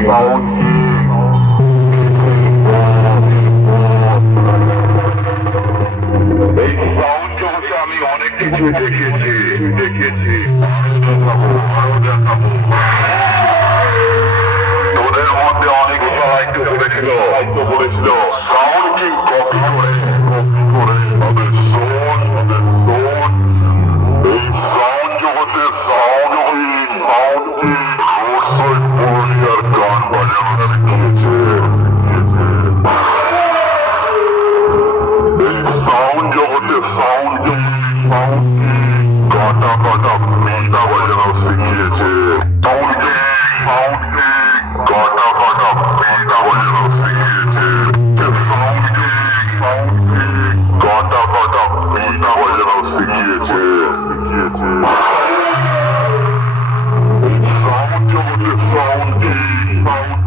এই সাউন্ড জগতে আমি অনেক কিছু দেখেছি আরো দেখাবো তোদের মধ্যে অনেক সাহিত্য বলেছিল সাউন্ড কিং কপি করে তবে শোন এই সাউন্ড জগতে সাউন্ড কিং রোডসই পুরুলিয়ার গান বাজানো শিখিয়েছে। এই সাউন্ড জগতে সাউন্ড কিং কাটা পিটা বাজানো শিখিয়েছে। সাউন্ড কিং কাটা পিটা বাজানো শিখিয়েছে। সাউন্ড কিং কাটা পিটা বাজানো শিখিয়েছে। এই সাউন্ড জগতে সাউন্ড কিং